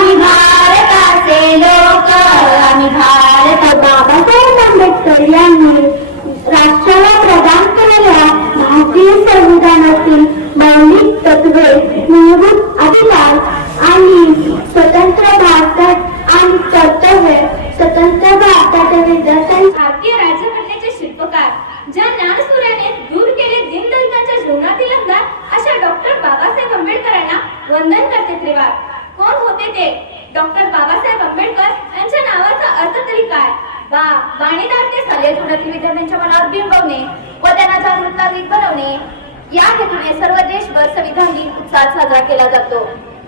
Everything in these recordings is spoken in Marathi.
आम्ही भारताचे लोक, आम्ही भारत. बाबासाहेब आंबेडकर यांनी राष्ट्राला प्रदान केलेल्या भारतीय संविधानातील मौलिक तत्वे, मूलभूत अधिकार आणि स्वतंत्र भारतात आणि कर्तव्य, स्वतंत्र भारताच्या विद्यार्थ्यांनी भारतीय राज्यघटनेचे शिल्पकार, ज्या ज्ञानसूर्याने दूर केले दीनदलितांच्या जीवनातील अंधार, अशा डॉक्टर बाबासाहेब आंबेडकरांना वंदन करते त्रिवार. कोण होते ते डॉक्टर बाबासाहेब आंबेडकर? यांच्या नावाचा अर्थ तरी काय? बाणीदार ते साले धुरातील विद्यार्थ्यांच्या मनावर बिंबवणे व त्यांना जागृत नागरिक बनवणे, या हेतूने सर्व देशभर संविधान दिन उत्साहात साजरा केला जातो.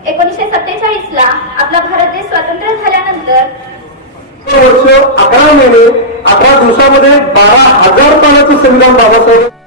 1947 ला आपला भारत देश स्वातंत्र्य झाल्यानंतर वर्ष 11 महिने 11 दिवसामध्ये 12,000 पानाचं संविधान बाबासाहेब